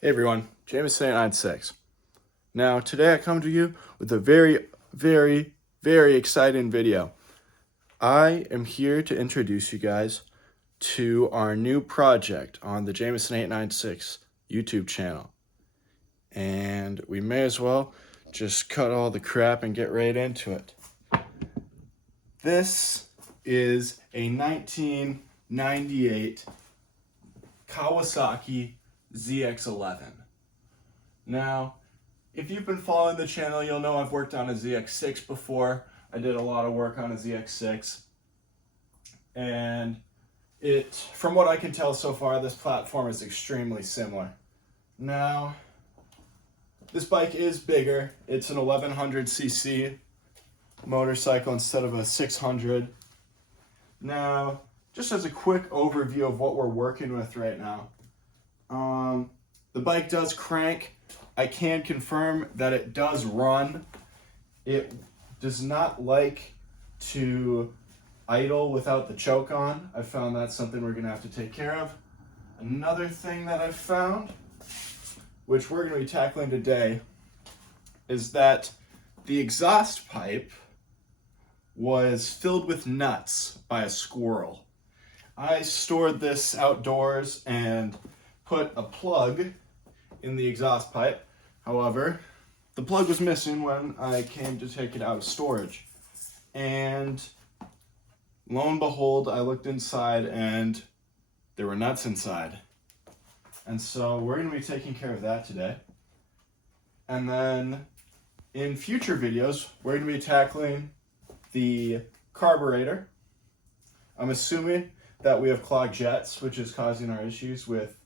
Hey everyone, Jameson 896. Now, today I come to you with a very exciting video. I am here to introduce you guys to our new project on the Jameson 896 YouTube channel. And we may as well just cut all the crap and get right into it. This is a 1998 Kawasaki ZX11. Now, if you've been following the channel, you'll know I've worked on a ZX6 before. I did a lot of work on a ZX6. And from what I can tell so far, this platform is extremely similar. Now, this bike is bigger. It's an 1100cc motorcycle instead of a 600. Now, just as a quick overview of what we're working with right now. The bike does crank. I can confirm that it does run. It does not like to idle without the choke on. I found that's something we're gonna have to take care of. Another thing that I've found, which we're gonna be tackling today, is that the exhaust pipe was filled with nuts by a squirrel. I stored this outdoors and put a plug in the exhaust pipe. However, the plug was missing when I came to take it out of storage. And lo and behold, I looked inside and there were nuts inside. And so we're going to be taking care of that today. And then in future videos, we're going to be tackling the carburetor. I'm assuming that we have clogged jets, which is causing our issues with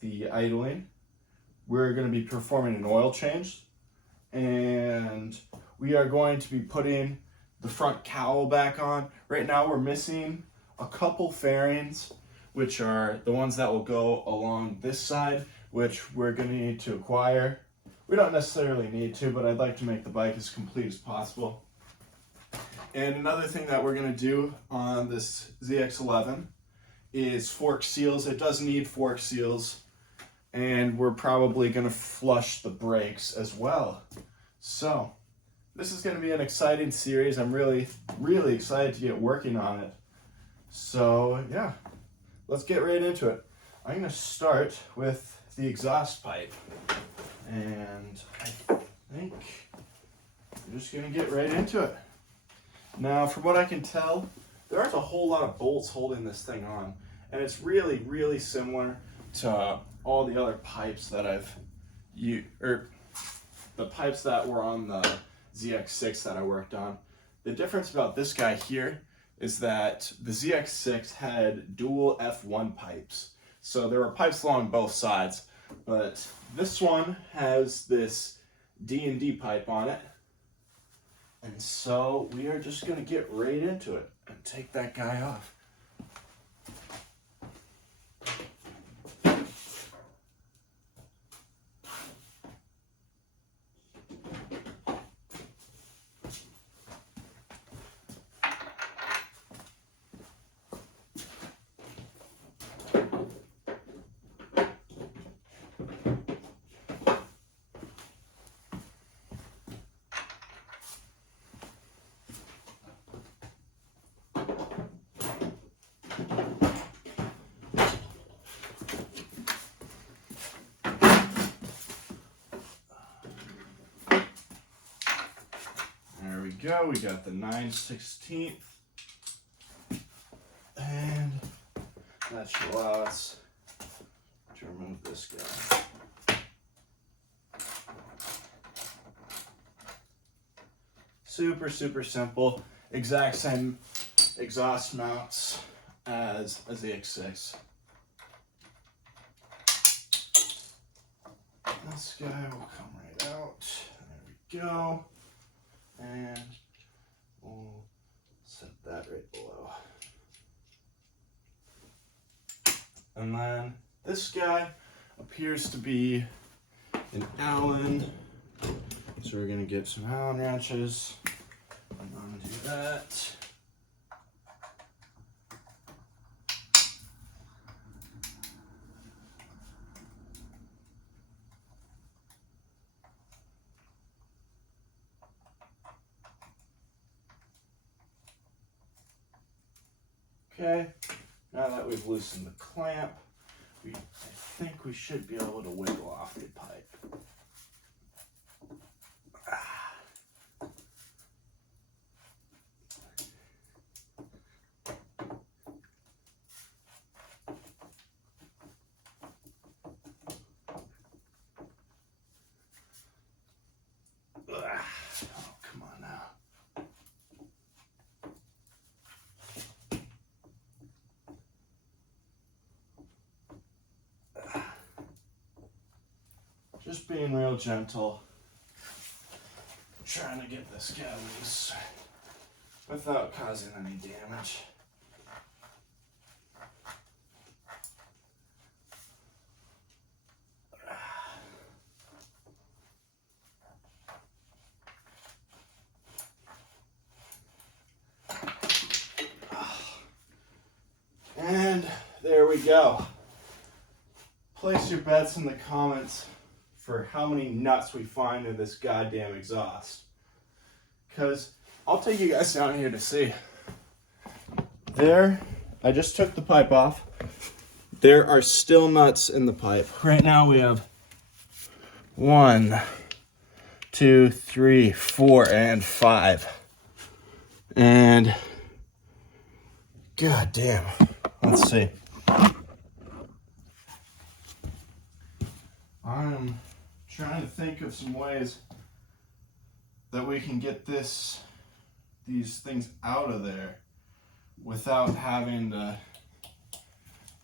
the idling. We're going to be performing an oil change, and we are going to be putting the front cowl back on. Right now we're missing a couple fairings, which are the ones that will go along this side, which we're going to need to acquire. We don't necessarily need to, but I'd like to make the bike as complete as possible. And another thing that we're going to do on this ZX11 is fork seals. It does need fork seals. And we're probably going to flush the brakes as well. So, this is going to be an exciting series. I'm really excited to get working on it. So, yeah, let's get right into it. I'm going to start with the exhaust pipe. And I think we're just going to get right into it. Now, from what I can tell, there aren't a whole lot of bolts holding this thing on. And it's really similar to all the other pipes that I've used, or the pipes that were on the ZX6 that I worked on. The difference about this guy here is that the ZX6 had dual F1 pipes. So there were pipes along both sides, but this one has this D&D pipe on it. And so we are just gonna get right into it and take that guy off. There we go, we got the 9/16, and that should allow us to remove this guy. Super simple, exact same exhaust mounts as a ZX6. This guy will come right out, there we go. And we'll set that right below. And then this guy appears to be an Allen. So we're gonna get some Allen wrenches. I'm gonna do that. Okay, now that we've loosened the clamp, I think we should be able to wiggle off the pipe. Oh, come on now. Just being real gentle, trying to get this guy loose without causing any damage. And there we go. Place your bets in the comments for how many nuts we find in this goddamn exhaust. Because I'll take you guys down here to see. There, I just took the pipe off. There are still nuts in the pipe. Right now we have 1, 2, 3, 4, and 5. And god damn. Let's see. I'm trying to think of some ways that we can get these things out of there without having to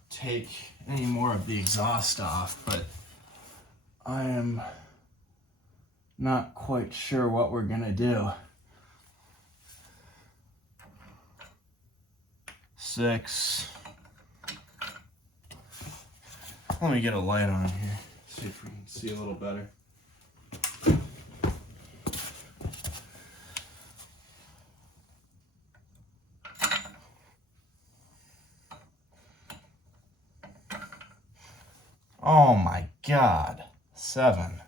take any more of the exhaust off, but I am not quite sure what we're gonna do. 6. Let me get a light on here, see if we can see a little better. Oh my god, 7.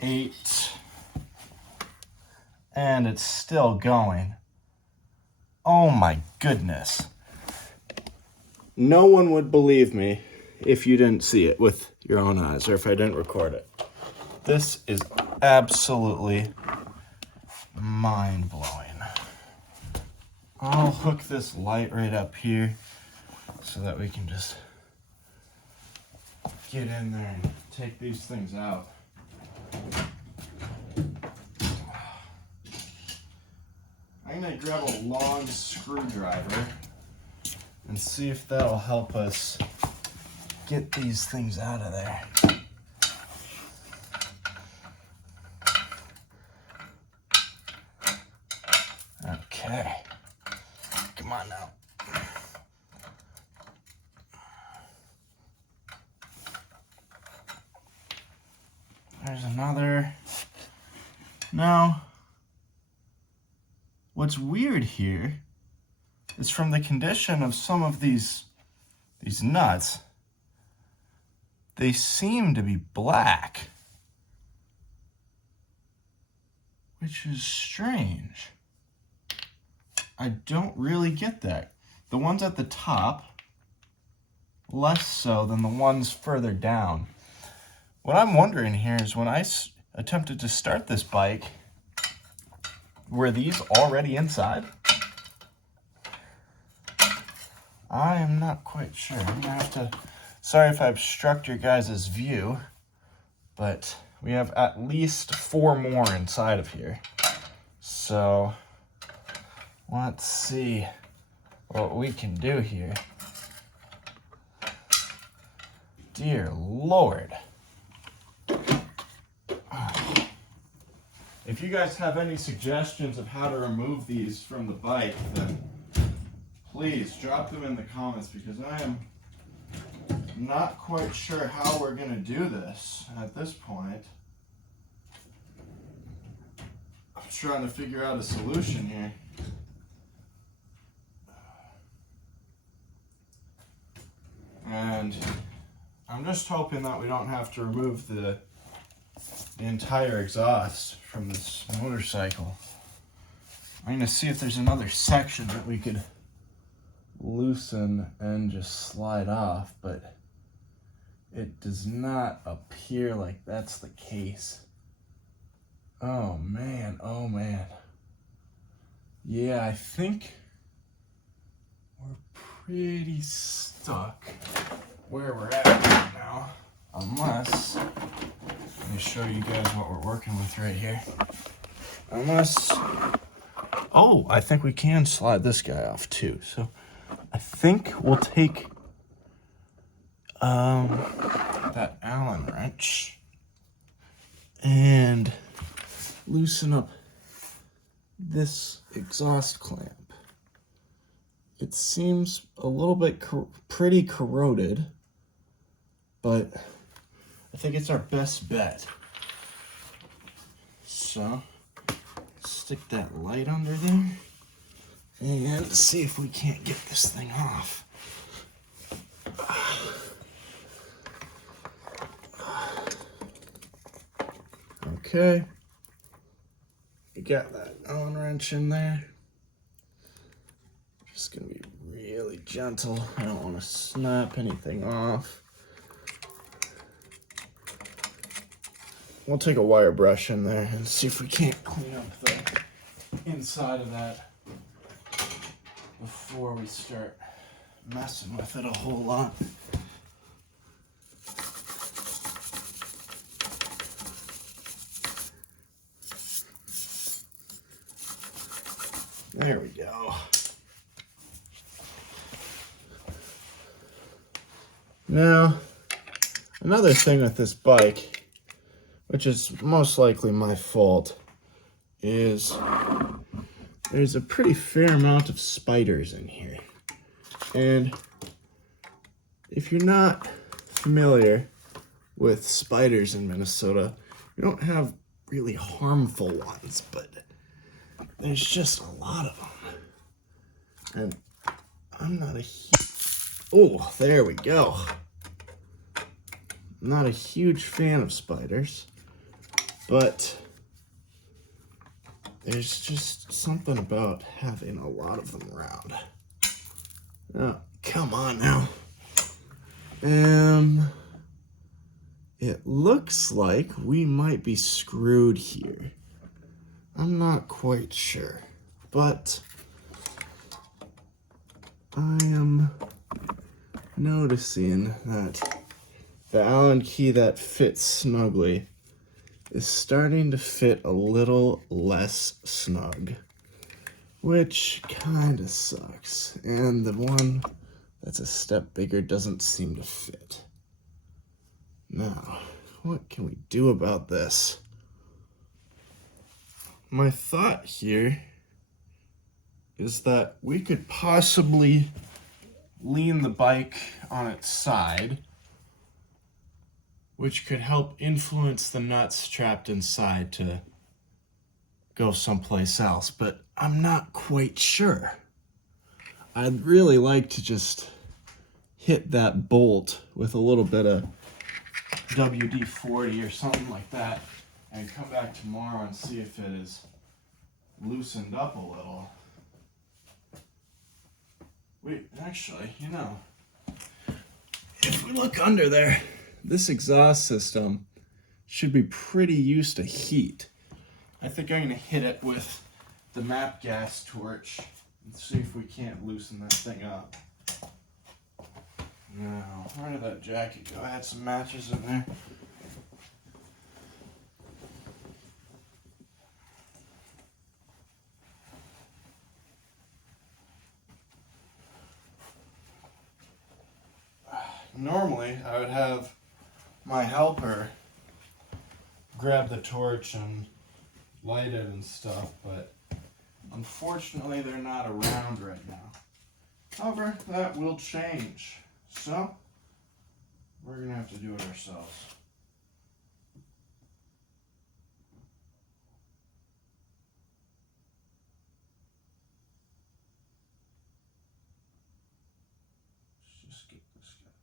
8. And it's still going. Oh my goodness. No one would believe me if you didn't see it with your own eyes or if I didn't record it. This is absolutely mind-blowing. I'll hook this light right up here so that we can just get in there and take these things out. I'm going to grab a long screwdriver and see if that'll help us get these things out of there. Okay. Come on now. There's another. Now, what's weird here is from the condition of some of these nuts, they seem to be black, which is strange. I don't really get that. The ones at the top, less so than the ones further down. What I'm wondering here is when I attempted to start this bike, were these already inside? I am not quite sure. I'm gonna have to, sorry if I obstruct your guys' view, but we have at least 4 more inside of here. So let's see what we can do here. Dear Lord. If you guys have any suggestions of how to remove these from the bike, then please drop them in the comments, because I am not quite sure how we're going to do this at this point. I'm trying to figure out a solution here. And I'm just hoping that we don't have to remove the the entire exhaust from this motorcycle. I'm gonna see if there's another section that we could loosen and just slide off, but it does not appear like that's the case. Oh man, oh man. Yeah, I think we're pretty stuck where we're at right now. Unless, let me show you guys what we're working with right here. Unless, oh, I think we can slide this guy off too. So I think we'll take that Allen wrench and loosen up this exhaust clamp. It seems a little bit pretty corroded, but I think it's our best bet. So stick that light under there and see if we can't get this thing off. Okay, we got that Allen wrench in there. Just gonna be really gentle. I don't want to snap anything off. We'll take a wire brush in there and see if we can't clean up the inside of that before we start messing with it a whole lot. There we go. Now, another thing with this bike, which is most likely my fault, is there's a pretty fair amount of spiders in here. And if you're not familiar with spiders in Minnesota, we don't have really harmful ones, but there's just a lot of them. And I'm not a oh, there we go. I'm not a huge fan of spiders, but there's just something about having a lot of them around. Oh, come on now. It looks like we might be screwed here. I'm not quite sure, but I am noticing that the Allen key that fits snugly is starting to fit a little less snug, which kind of sucks. And the one that's a step bigger doesn't seem to fit. Now, what can we do about this? My thought here is that we could possibly lean the bike on its side, which could help influence the nuts trapped inside to go someplace else, but I'm not quite sure. I'd really like to just hit that bolt with a little bit of WD-40 or something like that and come back tomorrow and see if it is loosened up a little. Wait, actually, you know, if we look under there, this exhaust system should be pretty used to heat. I think I'm gonna hit it with the MAP gas torch and see if we can't loosen that thing up. Now, where did that jacket go? I had some matches in there. Normally, I would have my helper grab the torch and light it and stuff, but unfortunately they're not around right now. However, that will change. So, we're going to have to do it ourselves. Let's just get this guy.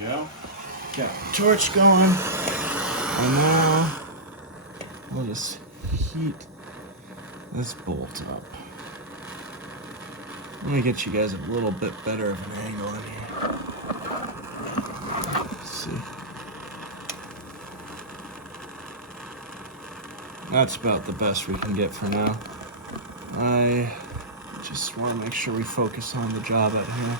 we go. Got the torch going. And now we'll just heat this bolt up. Let me get you guys a little bit better of an angle in here. Let's see. That's about the best we can get for now. I just want to make sure we focus on the job at hand.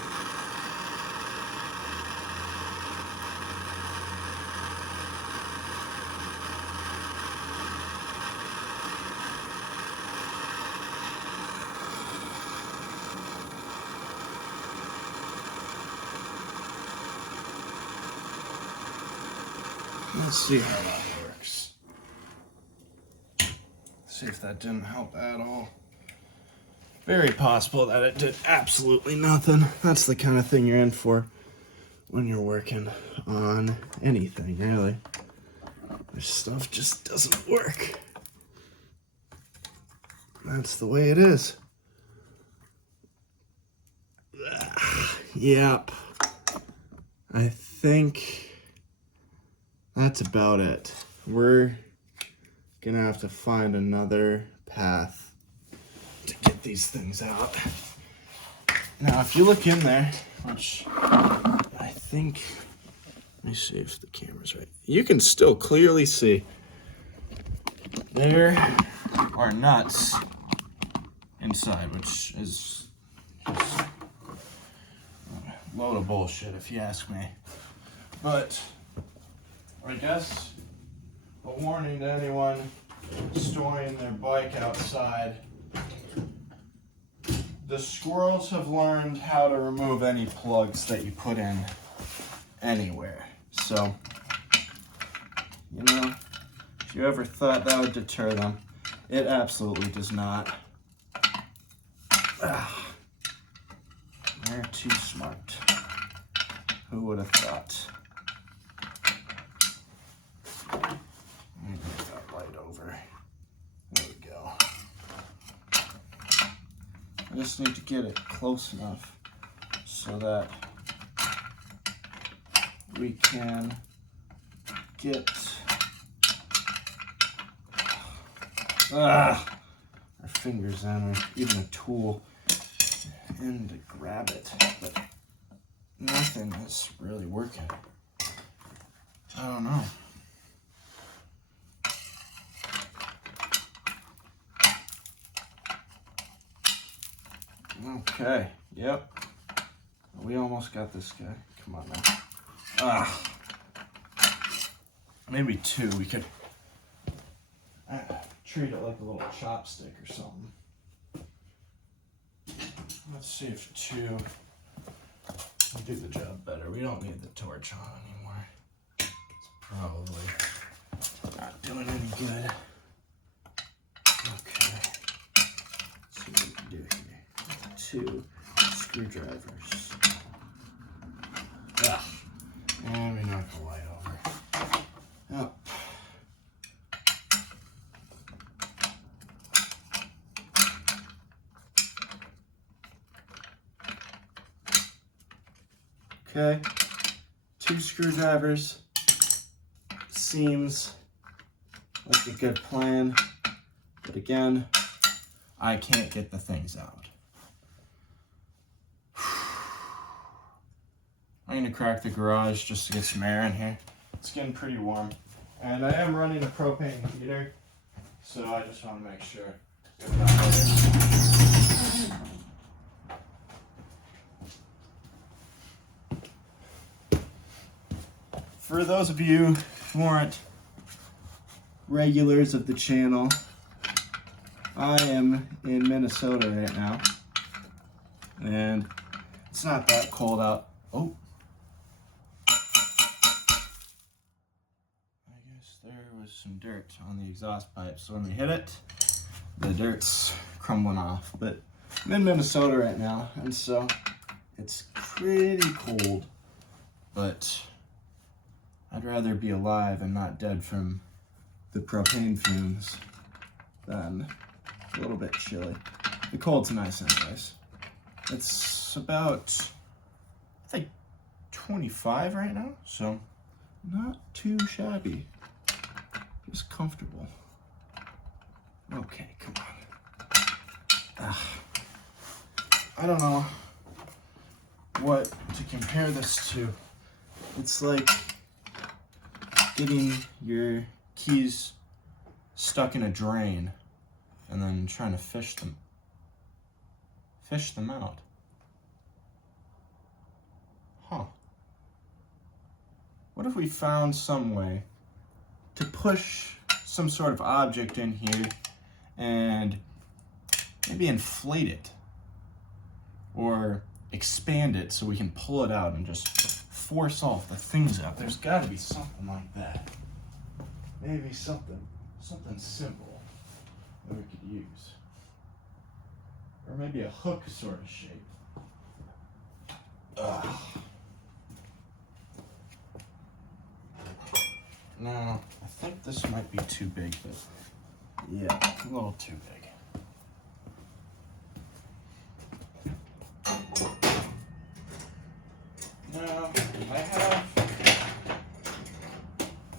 Let's see how that works. See if that didn't help at all. Very possible that it did absolutely nothing. That's the kind of thing you're in for when you're working on anything, really. This stuff just doesn't work. That's the way it is. Yep. I think that's about it. We're gonna have to find another path to get these things out. Now, if you look in there, which I think, let me see if the camera's right. You can still clearly see there are nuts inside, which is just a load of bullshit if you ask me. But I guess a warning to anyone storing their bike outside. The squirrels have learned how to remove any plugs that you put in anywhere. So, you know, if you ever thought that would deter them, it absolutely does not. They're too smart. Who would have thought? Move that light over. There we go. I just need to get it close enough so that we can get our fingers in, or even a tool in to grab it, but nothing is really working. I don't know. Okay, yep. We almost got this guy. Come on now. Maybe two. We could treat it like a little chopstick or something. Let's see if two will do the job better. We don't need the torch on anymore. It's probably not doing any good. Okay. Let's see what we can do here. Two screwdrivers. And we knock the light over. Yep. Okay, two screwdrivers seems like a good plan, but again, I can't get the things out. I'm gonna crack the garage just to get some air in here. It's getting pretty warm, and I am running a propane heater, so I just want to make sure. For those of you who aren't regulars of the channel, I am in Minnesota right now, and it's not that cold out. Oh, I guess there was some dirt on the exhaust pipe, so when we hit it, the dirt's crumbling off. But I'm in Minnesota right now, and so it's pretty cold, but I'd rather be alive and not dead from the propane fumes than a little bit chilly. The cold's nice anyways. It's about, I think, 25 right now, so not too shabby. Just comfortable. Okay, come on. I don't know what to compare this to. It's like getting your keys stuck in a drain and then trying to fish them out. Huh. What if we found some way to push some sort of object in here and maybe inflate it or expand it so we can pull it out and just force all the things out? There's got to be something like that. Maybe something simple that we could use. Or maybe a hook sort of shape. Now, I think this might be too big, but yeah, a little too big. Now, I have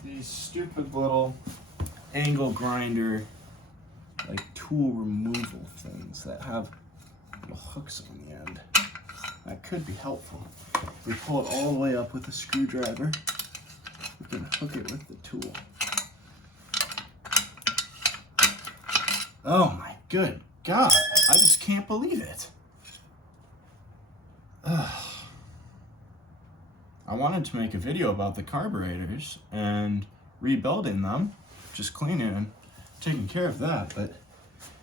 these stupid little angle grinder, like tool removal things that have little hooks on the end. That could be helpful. If we pull it all the way up with a screwdriver, we can hook it with the tool. Oh my good God, I just can't believe it. I wanted to make a video about the carburetors and rebuilding them, just cleaning and taking care of that, but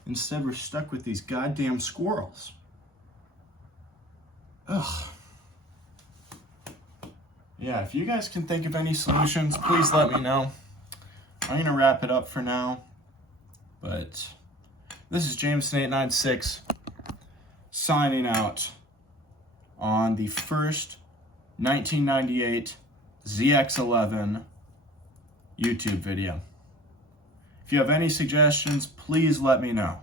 instead we're stuck with these goddamn squirrels. Ugh. Yeah, if you guys can think of any solutions, please let me know. I'm gonna wrap it up for now, but this is Jameson896 signing out on the first 1998 ZX11 YouTube video. If you have any suggestions, please let me know.